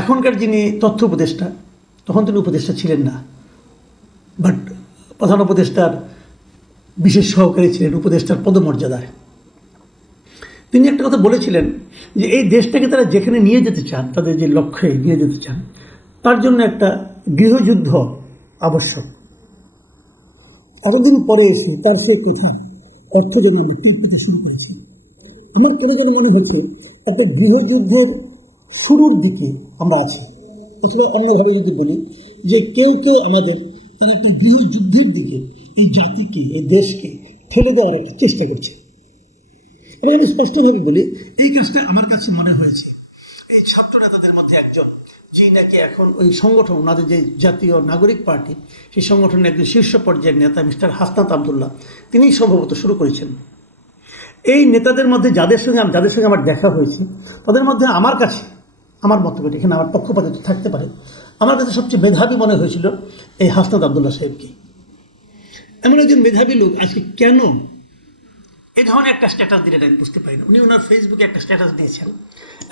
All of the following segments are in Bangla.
এখনকার যিনি তথ্য উপদেষ্টা তখন তিনি উপদেষ্টা ছিলেন না বাট প্রধান উপদেষ্টার বিশেষ সহকারী ছিলেন উপদেষ্টার পদমর্যাদায় তিনি একটা কথা বলেছিলেন যে এই দেশটাকে তারা যেখানে নিয়ে যেতে চান তাদের যে লক্ষ্যে নিয়ে যেতে চান তার জন্য একটা গৃহযুদ্ধ আবশ্যক এতদিন পরে এসে তার সেই কথা অর্থ যেন আমরা টিপ পেতে শুরু করেছি আমার কেন যেন মনে হচ্ছে একটা গৃহযুদ্ধের শুরুর দিকে আমরা আছি অথবা অন্যভাবে যদি বলি যে কেউ কেউ আমাদের তারা একটা গৃহযুদ্ধের দিকে এই জাতিকে এই দেশকে ঠেলে দেওয়ার একটা চেষ্টা করছে এবং আমি স্পষ্টভাবে বলি এই কাজটা আমার কাছে মনে হয়েছে এই ছাত্র নেতাদের মধ্যে একজন যিনি নাকি এখন ওই সংগঠন ওনাদের যে জাতীয় নাগরিক পার্টি সেই সংগঠনের একজন শীর্ষ পর্যায়ের নেতা মিস্টার হাসনাত আবদুল্লাহ তিনি সম্ভবত শুরু করেছেন এই নেতাদের মধ্যে যাদের সঙ্গে যাদের সঙ্গে আমার দেখা হয়েছে তাদের মধ্যে আমার কাছে আমার মত করে এখানে আমার পক্ষপাতিত থাকতে পারে আমার কাছে সবচেয়ে মেধাবী মনে হয়েছিল এই হাসনাদ আবদুল্লাহ সাহেবকে এমন একজন মেধাবী লোক আজকে কেন এ ধরনের একটা স্ট্যাটাস দিলেন আমি বুঝতে পারি উনি ওনার ফেসবুকে একটা স্ট্যাটাস দিয়েছেন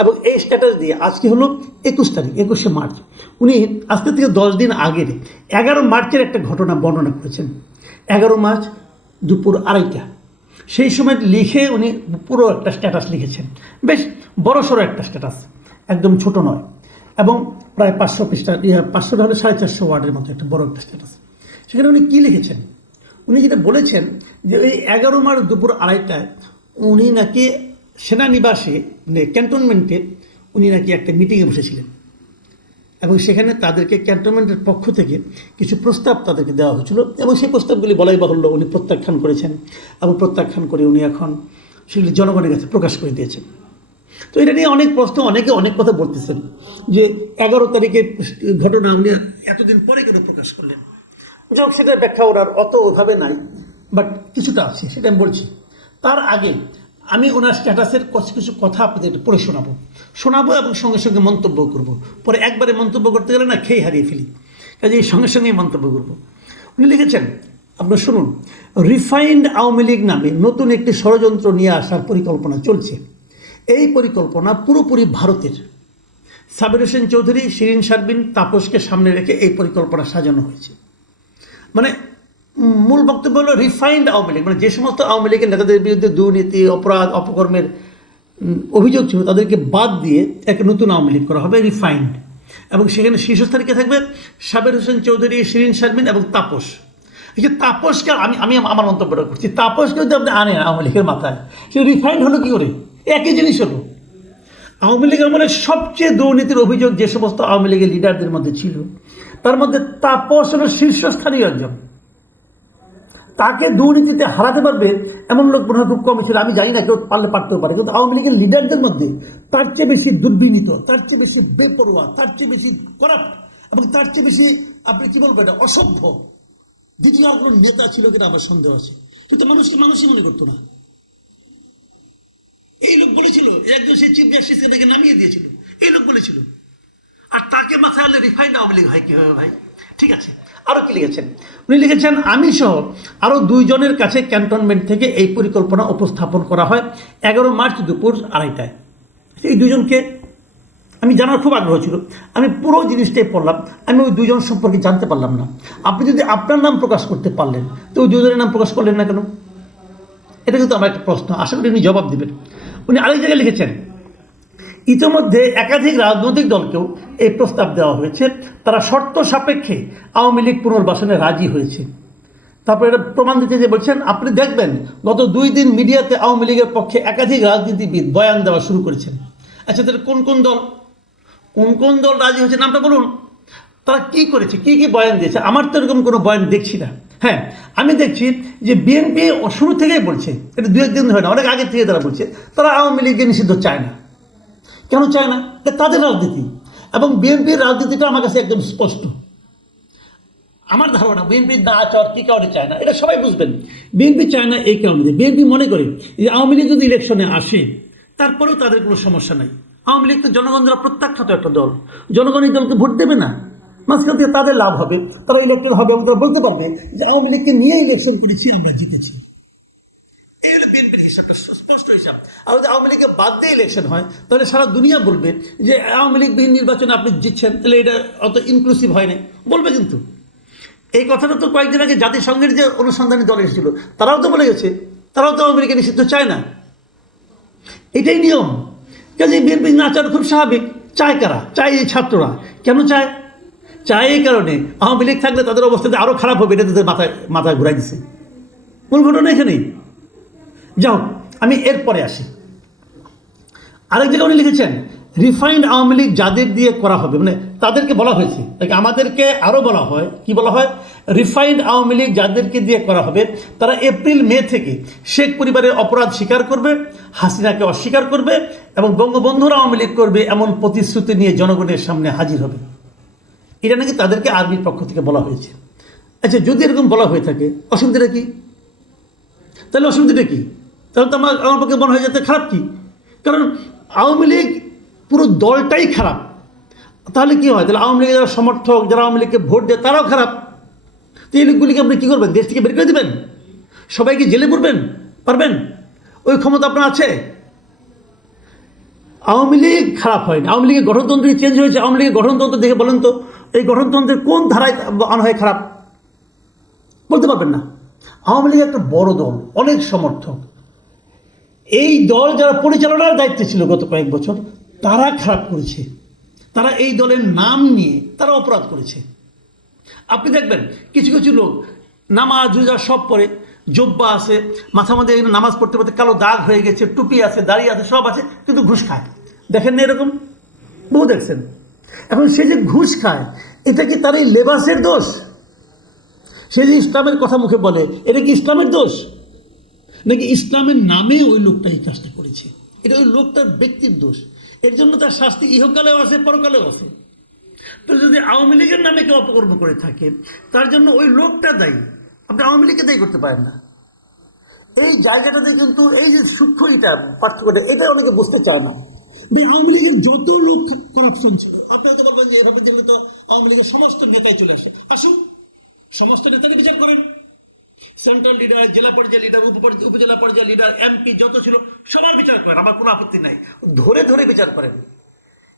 এবং এই স্ট্যাটাস দিয়ে আজকে হলো একুশ তারিখ একুশে মার্চ উনি আজকে থেকে দশ দিন আগের এগারো মার্চের একটা ঘটনা বর্ণনা করেছেন এগারো মার্চ দুপুর আড়াইটা সেই সময় লিখে উনি পুরো একটা স্ট্যাটাস লিখেছেন বেশ বড়সড় একটা স্ট্যাটাস একদম ছোট নয় এবং প্রায় পাঁচশো পৃষ্ঠা ইয়ে পাঁচশো হলে সাড়ে চারশো ওয়ার্ডের মতো একটা বড় একটা স্ট্যাটাস সেখানে উনি কী লিখেছেন উনি যেটা বলেছেন যে ওই এগারো মার দুপুর আড়াইটায় উনি নাকি সেনানিবাসে মানে ক্যান্টনমেন্টে উনি নাকি একটা মিটিংয়ে বসেছিলেন এবং সেখানে তাদেরকে ক্যান্টনমেন্টের পক্ষ থেকে কিছু প্রস্তাব তাদেরকে দেওয়া হয়েছিল এবং সেই প্রস্তাবগুলি বলাই বাহুল্য উনি প্রত্যাখ্যান করেছেন এবং প্রত্যাখ্যান করে উনি এখন সেগুলি জনগণের কাছে প্রকাশ করে দিয়েছেন তো এটা নিয়ে অনেক প্রশ্ন অনেকে অনেক কথা বলতেছেন যে এগারো তারিখের ঘটনা উনি এতদিন পরে কেন প্রকাশ করলেন যোগ সেটার ব্যাখ্যা ওনার অত ওভাবে নাই বাট কিছুটা আছে সেটা আমি বলছি তার আগে আমি ওনার স্ট্যাটাসের কিছু কিছু কথা আপনাদের একটু পড়ে শোনাবো শোনাবো এবং সঙ্গে সঙ্গে মন্তব্য করব পরে একবারে মন্তব্য করতে গেলে না খেয়ে হারিয়ে ফেলি কাজে সঙ্গে সঙ্গেই মন্তব্য করব উনি লিখেছেন আপনার শুনুন রিফাইন্ড আওয়ামী লীগ নামে নতুন একটি ষড়যন্ত্র নিয়ে আসার পরিকল্পনা চলছে এই পরিকল্পনা পুরোপুরি ভারতের সাবির হোসেন চৌধুরী শিরিন সারবিন তাপসকে সামনে রেখে এই পরিকল্পনা সাজানো হয়েছে মানে মূল বক্তব্য হলো রিফাইন্ড আওয়ামী লীগ মানে যে সমস্ত আওয়ামী লীগের নেতাদের বিরুদ্ধে দুর্নীতি অপরাধ অপকর্মের অভিযোগ ছিল তাদেরকে বাদ দিয়ে একটা নতুন আওয়ামী লীগ করা হবে রিফাইন্ড এবং সেখানে শীর্ষস্থানে কে থাকবে সাবের হোসেন চৌধুরী শিরিন শারমিন এবং তাপস এই যে তাপসকে আমি আমি আমার মন্তব্যটা করছি তাপসকে যদি আপনি আনেন আওয়ামী লীগের মাথায় সে রিফাইন্ড হলো কী করে একই জিনিস হলো আওয়ামী লীগ আমলের সবচেয়ে দুর্নীতির অভিযোগ যে সমস্ত আওয়ামী লীগের লিডারদের মধ্যে ছিল তার মধ্যে তাপস হল শীর্ষস্থানীয় একজন তাকে দুর্নীতিতে হারাতে পারবে এমন লোক মনে হয় খুব কমই ছিল আমি জানি না কেউ পারলে পারতেও পারে কিন্তু আওয়ামী লীগের লিডারদের মধ্যে তার চেয়ে বেশি দুর্বিনীত তার চেয়ে বেশি বেপরোয়া তার চেয়ে বেশি করাপ্ট এবং তার চেয়ে বেশি আপনি কি বলবেন অসভ্য দ্বিতীয় কোনো নেতা ছিল কিনা আমার সন্দেহ আছে কিন্তু মানুষকে মানুষই মনে করতো না এই লোক বলেছিল একজন সে চিফ জাস্টিসকে তাকে নামিয়ে দিয়েছিল এই লোক বলেছিল আর তাকে মাথায় আনলে রিফাইন আওয়ামী লীগ হয় কীভাবে ভাই ঠিক আছে আরও কি লিখেছেন উনি লিখেছেন আমি সহ আরও দুইজনের কাছে ক্যান্টনমেন্ট থেকে এই পরিকল্পনা উপস্থাপন করা হয় এগারো মার্চ দুপুর আড়াইটায় এই দুজনকে আমি জানার খুব আগ্রহ ছিল আমি পুরো জিনিসটাই পড়লাম আমি ওই দুজন সম্পর্কে জানতে পারলাম না আপনি যদি আপনার নাম প্রকাশ করতে পারলেন তো ওই দুজনের নাম প্রকাশ করলেন না কেন এটা কিন্তু আমার একটা প্রশ্ন আশা করি উনি জবাব দেবেন উনি আরেক জায়গায় লিখেছেন ইতিমধ্যে একাধিক রাজনৈতিক দলকেও এই প্রস্তাব দেওয়া হয়েছে তারা শর্ত সাপেক্ষে আওয়ামী লীগ পুনর্বাসনে রাজি হয়েছে তারপর এটা প্রমাণ দিতে যে বলছেন আপনি দেখবেন গত দুই দিন মিডিয়াতে আওয়ামী লীগের পক্ষে একাধিক রাজনীতিবিদ বয়ান দেওয়া শুরু করেছেন আচ্ছা তাহলে কোন কোন দল কোন কোন দল রাজি হয়েছে নামটা বলুন তারা কি করেছে কি কি বয়ান দিয়েছে আমার তো এরকম কোনো বয়ান দেখছি না হ্যাঁ আমি দেখছি যে বিএনপি শুরু থেকেই বলছে এটা দু একদিন ধরে না অনেক আগে থেকে তারা বলছে তারা আওয়ামী লীগকে নিষিদ্ধ চায় না কেন চায় না এটা তাদের রাজনীতি এবং বিএনপির রাজনীতিটা আমার কাছে একদম স্পষ্ট আমার ধারণা বিএনপি না চর কী কারণে চায় না এটা সবাই বুঝবেন বিএনপি চায় না এই কারণে বিএনপি মনে করে যে আওয়ামী লীগ যদি ইলেকশনে আসে তারপরেও তাদের কোনো সমস্যা নাই আওয়ামী লীগ তো জনগণরা প্রত্যাখ্যাত একটা দল জনগণ এই দলকে ভোট দেবে না মাঝখান থেকে তাদের লাভ হবে তারা ইলেকট্রেন হবে এবং তারা বলতে পারবে যে আওয়ামী লীগকে নিয়ে ইলেকশন করেছি আমরা জিতেছি এই হলো বিএনপির হিসাবটা সুস্পষ্ট হিসাব আর যদি আওয়ামী লীগকে বাদ দিয়ে ইলেকশন হয় তাহলে সারা দুনিয়া বলবে যে আওয়ামী লীগ লীগবিহীন নির্বাচনে আপনি জিতছেন তাহলে এটা অত ইনক্লুসিভ হয় না বলবে কিন্তু এই কথাটা তো কয়েকদিন আগে জাতিসংঘের যে অনুসন্ধানী দল এসেছিল তারাও তো বলে গেছে তারাও তো আওয়ামী লীগকে নিষিদ্ধ চায় না এটাই নিয়ম কাজে বিএনপি না চাওয়াটা খুব স্বাভাবিক চায় কারা চায় এই ছাত্ররা কেন চায় চায় এই কারণে আওয়ামী লীগ থাকলে তাদের অবস্থাতে আরও খারাপ হবে এটা তাদের মাথায় মাথায় ঘুরাই দিছে মূল ঘটনা এখানেই যাও আমি এরপরে আসি আরেক জায়গায় উনি লিখেছেন রিফাইন্ড আওয়ামী লীগ যাদের দিয়ে করা হবে মানে তাদেরকে বলা হয়েছে আমাদেরকে আরও বলা হয় কি বলা হয় রিফাইন্ড আওয়ামী লীগ যাদেরকে দিয়ে করা হবে তারা এপ্রিল মে থেকে শেখ পরিবারের অপরাধ স্বীকার করবে হাসিনাকে অস্বীকার করবে এবং বঙ্গবন্ধুর আওয়ামী লীগ করবে এমন প্রতিশ্রুতি নিয়ে জনগণের সামনে হাজির হবে এটা নাকি তাদেরকে আর্মির পক্ষ থেকে বলা হয়েছে আচ্ছা যদি এরকম বলা হয়ে থাকে অসুবিধাটা কি তাহলে অসুবিধাটা কি তাহলে তো আমার আমার পক্ষে মনে হয় যাতে খারাপ কি কারণ আওয়ামী লীগ পুরো দলটাই খারাপ তাহলে কি হয় তাহলে আওয়ামী লীগের যারা সমর্থক যারা আওয়ামী লীগকে ভোট দেয় তারাও খারাপ তো এই লীগগুলিকে আপনি কী করবেন দেশ থেকে বের করে দেবেন সবাইকে জেলে পড়বেন পারবেন ওই ক্ষমতা আপনার আছে আওয়ামী লীগ খারাপ হয়নি আওয়ামী লীগের গঠনতন্ত্র চেঞ্জ হয়েছে আওয়ামী লীগের গঠনতন্ত্র দেখে বলেন তো এই গঠনতন্ত্রের কোন ধারায় হয় খারাপ বলতে পারবেন না আওয়ামী লীগ একটা বড় দল অনেক সমর্থক এই দল যারা পরিচালনার দায়িত্বে ছিল গত কয়েক বছর তারা খারাপ করেছে তারা এই দলের নাম নিয়ে তারা অপরাধ করেছে আপনি দেখবেন কিছু কিছু লোক নামাজ রোজা সব পরে জব্বা আছে মাথা মধ্যে নামাজ পড়তে পড়তে কালো দাগ হয়ে গেছে টুপি আছে দাড়ি আছে সব আছে কিন্তু ঘুষ খায় দেখেন না এরকম বহু দেখছেন এখন সে যে ঘুষ খায় এটা কি তার এই লেবাসের দোষ সে যে ইসলামের কথা মুখে বলে এটা কি ইসলামের দোষ নাকি ইসলামের নামে ওই লোকটা এই কাজটা করেছে এটা ওই লোকটার ব্যক্তির দোষ এর জন্য তার শাস্তি ইহকালেও আছে পরকালেও আছে তো যদি আওয়ামী লীগের নামে কেউ অপকর্ম করে থাকে তার জন্য ওই লোকটা দায়ী আপনি আওয়ামী লীগকে দায়ী করতে পারেন না এই জায়গাটাতে কিন্তু এই যে সূক্ষ্ম এটা পার্থক্যটা এটা অনেকে বুঝতে চায় না আওয়ামী লীগের যত লোক করাপশন ছিল আপনারা তো বলবেন যে এভাবে গেলে তো আওয়ামী লীগের সমস্ত নেতাই চলে আসে আসুন সমস্ত নেতারা বিচার করেন সেন্ট্রাল লিডার জেলা পর্যায়ে লিডার উপজেলা পর্যায়ে লিডার এমপি যত ছিল সবার বিচার করেন আমার কোনো আপত্তি নাই ধরে ধরে বিচার করেন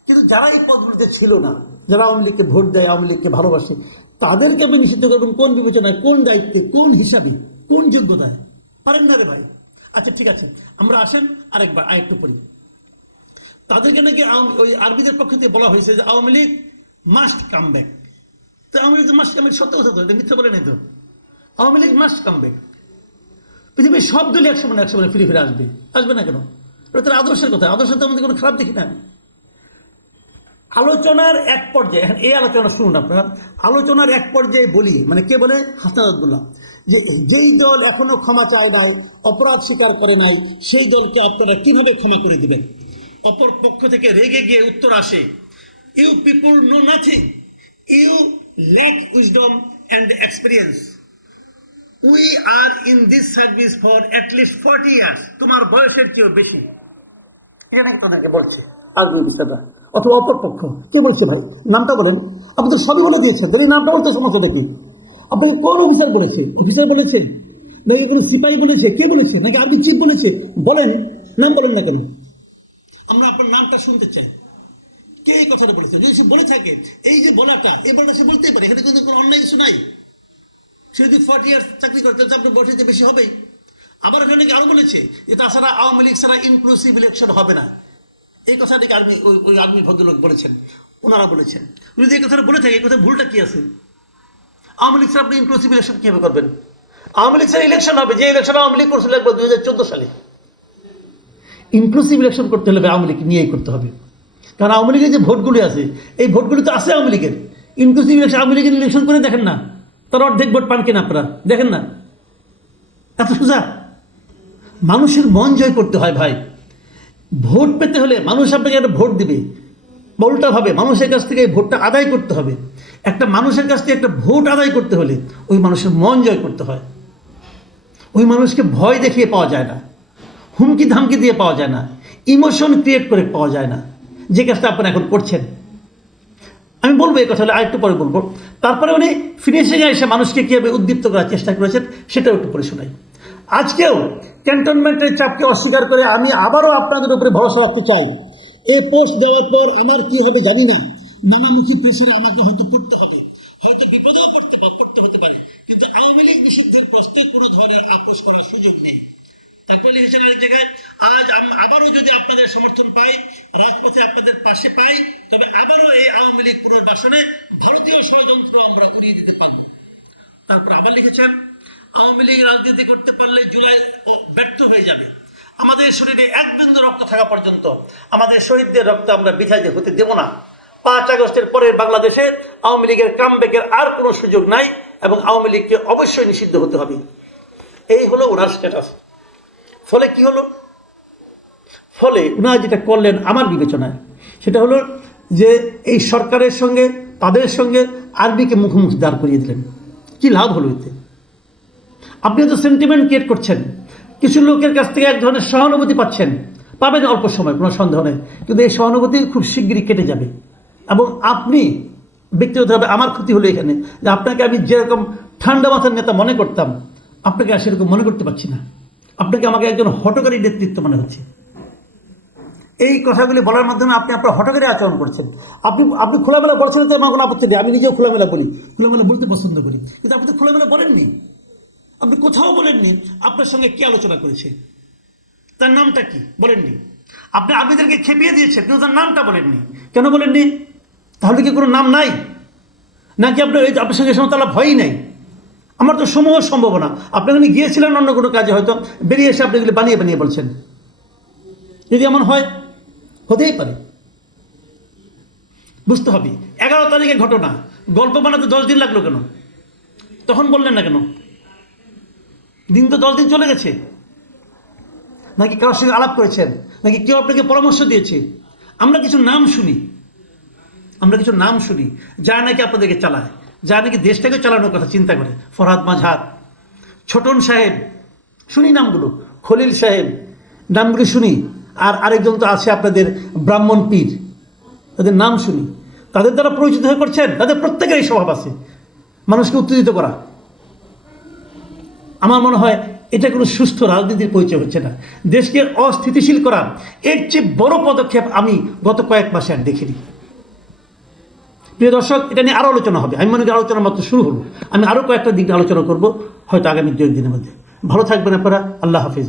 কিন্তু যারা এই পদগুলিতে ছিল না যারা আওয়ামী লীগকে ভোট দেয় আওয়ামী লীগকে ভালোবাসে তাদেরকে আমি নিষিদ্ধ করবেন কোন বিবেচনায় কোন দায়িত্বে কোন হিসাবে কোন যোগ্যতায় পারেন না রে ভাই আচ্ছা ঠিক আছে আমরা আসেন আরেকবার আরেকটু পড়ি তাদেরকে নাকি ওই আরবিদের পক্ষ থেকে বলা হয়েছে যে Awami League must come back তো আওয়ামী লীগ মাস্ট কাম সত্য কথা তো এটা মিথ্যা বলে নাই তো Awami League must come back পৃথিবীর সব দলই একশো মানে একশো মানে ফিরে ফিরে আসবে আসবে না কেন এটা তার আদর্শের কথা আদর্শ তো আমাদের কোনো খারাপ দেখি না আলোচনার এক পর্যায়ে এই আলোচনা শুনুন আপনারা আলোচনার এক পর্যায়ে বলি মানে কে বলে হাসান বললাম যে যেই দল এখনো ক্ষমা চায় নাই অপরাধ স্বীকার করে নাই সেই দলকে আপনারা কিভাবে ক্ষমা করে দেবেন অপর পক্ষ থেকে রেগে গিয়ে উত্তর আসে you people know nothing you lack wisdom and experience we are in this service for at least forty years তোমার বয়সের চেয়েও বেশি এটা নাকি তাদেরকে বলছে অথবা অপর পক্ষ কে বলছে ভাই নামটা বলেন আপনি তো সবই বলে দিয়েছেন তাহলে নামটা বলতে সমস্যা দেখি আপনাকে কোন অফিসার বলেছে অফিসার বলেছে নাকি কোনো সিপাহি বলেছে কে বলেছে নাকি আপনি চিফ বলেছে বলেন নাম বলেন না কেন আমরা আপনার নামটা শুনতে চাই কে এই কথাটা বলেছে যদি সে বলে থাকে এই যে বলাটা এই বলাটা সে বলতেই পারে এখানে কিন্তু কোনো অন্যায় কিছু নাই সে যদি ফর্টি ইয়ার্স চাকরি করে তাহলে আপনি বসে বেশি হবেই আবার এখানে আরো বলেছে যে তাছাড়া আওয়ামী লীগ ছাড়া ইনক্লুসিভ ইলেকশন হবে না এই কথাটাকে আর্মি ওই ওই আর্মি ভদ্রলোক বলেছেন ওনারা বলেছেন যদি এই কথাটা বলে থাকে এই কথা ভুলটা কি আছে আওয়ামী লীগ ছাড়া আপনি ইনক্লুসিভ ইলেকশন কীভাবে করবেন আওয়ামী লীগ ছাড়া ইলেকশন হবে যে ইলেকশন আওয়ামী লীগ করছিল একবার দুই সালে ইনক্লুসিভ ইলেকশন করতে হলে আওয়ামী লীগ নিয়েই করতে হবে কারণ আওয়ামী লীগের যে ভোটগুলি আছে এই ভোটগুলি তো আছে আওয়ামী লীগের ইনক্লুসিভ ইলেকশন আওয়ামী লীগের ইলেকশন করে দেখেন না তার অর্ধেক ভোট পান কিনা আপনারা দেখেন না এত সোজা মানুষের মন জয় করতে হয় ভাই ভোট পেতে হলে মানুষ আপনাকে একটা ভোট দিবে বা মানুষের কাছ থেকে ভোটটা আদায় করতে হবে একটা মানুষের কাছ থেকে একটা ভোট আদায় করতে হলে ওই মানুষের মন জয় করতে হয় ওই মানুষকে ভয় দেখিয়ে পাওয়া যায় না হুমকি ধামকি দিয়ে পাওয়া যায় না ইমোশন ক্রিয়েট করে পাওয়া যায় না যে কাজটা আপনি এখন করছেন আমি বলবো এই কথা হলে আরেকটু পরে বলবো তারপরে উনি ফিনিশিংয়ে এসে মানুষকে কীভাবে উদ্দীপ্ত করার চেষ্টা করেছেন সেটাও একটু পরে শোনাই আজকেও ক্যান্টনমেন্টের চাপকে অস্বীকার করে আমি আবারও আপনাদের উপরে ভরসা রাখতে চাই এই পোস্ট দেওয়ার পর আমার কি হবে জানি না নানামুখী প্রেশারে আমাকে হয়তো পড়তে হবে হয়তো বিপদেও পড়তে পড়তে হতে পারে কিন্তু আওয়ামী লীগ নিষিদ্ধের পোস্টে কোনো ধরনের আপোষ করার সুযোগ নেই তারপর লিখেছেন আরেক জায়গায় আজ আবারও যদি আপনাদের সমর্থন পাই রাজপথে আপনাদের পাশে পাই তবে আবারও এই আওয়ামী লীগ পুনর্বাসনে ভারতীয় ষড়যন্ত্র আমরা করিয়ে দিতে পারবো তারপর আবার লিখেছেন আওয়ামী লীগ রাজনীতি করতে পারলে জুলাই ব্যর্থ হয়ে যাবে আমাদের শরীরে এক বিন্দু রক্ত থাকা পর্যন্ত আমাদের শহীদদের রক্ত আমরা বিধায় হতে দেব না পাঁচ আগস্টের পরের বাংলাদেশে আওয়ামী লীগের কামব্যাকের আর কোনো সুযোগ নাই এবং আওয়ামী লীগকে অবশ্যই নিষিদ্ধ হতে হবে এই হলো ওনার স্ট্যাটাস ফলে কি হলো ফলে ওনারা যেটা করলেন আমার বিবেচনায় সেটা হলো যে এই সরকারের সঙ্গে তাদের সঙ্গে আরবিকে মুখোমুখি দাঁড় করিয়ে দিলেন কি লাভ হলো এতে আপনি তো সেন্টিমেন্ট ক্রিয়েট করছেন কিছু লোকের কাছ থেকে এক ধরনের সহানুভূতি পাচ্ছেন পাবেন অল্প সময় কোনো সন্দেহ নেই কিন্তু এই সহানুভূতি খুব শীঘ্রই কেটে যাবে এবং আপনি ব্যক্তিগতভাবে আমার ক্ষতি হলো এখানে যে আপনাকে আমি যেরকম ঠান্ডা মাথার নেতা মনে করতাম আপনাকে আর সেরকম মনে করতে পারছি না আপনাকে আমাকে একজন হটকারী নেতৃত্ব মনে হচ্ছে এই কথাগুলি বলার মাধ্যমে আপনি আপনার হটকারী আচরণ করছেন আপনি আপনি খোলামেলা বলছেন তো আমার কোনো আপত্তি নেই আমি নিজেও খোলামেলা বলি খোলামেলা বলতে পছন্দ করি কিন্তু আপনি তো খোলামেলা বলেননি আপনি কোথাও বলেননি আপনার সঙ্গে কি আলোচনা করেছে তার নামটা কি বলেননি আপনি আবেদনকে খেপিয়ে দিয়েছেন কিন্তু তার নামটা বলেননি কেন বলেননি তাহলে কি কোনো নাম নাই নাকি আপনার আপনার সঙ্গে তাহলে ভয়ই নাই আমার তো সমূহ সম্ভাবনা আপনি ওখানে গিয়েছিলেন অন্য কোনো কাজে হয়তো বেরিয়ে এসে আপনি বানিয়ে বানিয়ে বলছেন যদি এমন হয় হতেই পারে বুঝতে হবে এগারো তারিখে ঘটনা গল্প বানাতে দশ দিন লাগলো কেন তখন বললেন না কেন দিন তো দশ দিন চলে গেছে নাকি কারোর সঙ্গে আলাপ করেছেন নাকি কেউ আপনাকে পরামর্শ দিয়েছে আমরা কিছু নাম শুনি আমরা কিছু নাম শুনি যা নাকি আপনাদেরকে চালায় যা নাকি দেশটাকে চালানোর কথা চিন্তা করে ফরহাদ মাঝহাত ছোটন সাহেব শুনি নামগুলো খলিল সাহেব নামগুলো শুনি আর আরেকজন তো আছে আপনাদের ব্রাহ্মণ পীর তাদের নাম শুনি তাদের দ্বারা পরিচিত হয়ে করছেন তাদের প্রত্যেকেরই স্বভাব আছে মানুষকে উত্তেজিত করা আমার মনে হয় এটা কোনো সুস্থ রাজনীতির পরিচয় হচ্ছে না দেশকে অস্থিতিশীল করা এর চেয়ে বড় পদক্ষেপ আমি গত কয়েক মাসে আর দেখিনি প্রিয় দর্শক এটা নিয়ে আরও আলোচনা হবে আমি মনে করি আলোচনা মাত্র শুরু হলো আমি আরও কয়েকটা দিক আলোচনা করব হয়তো আগামী দু একদিনের মধ্যে ভালো থাকবেন আপনারা আল্লাহ হাফিজ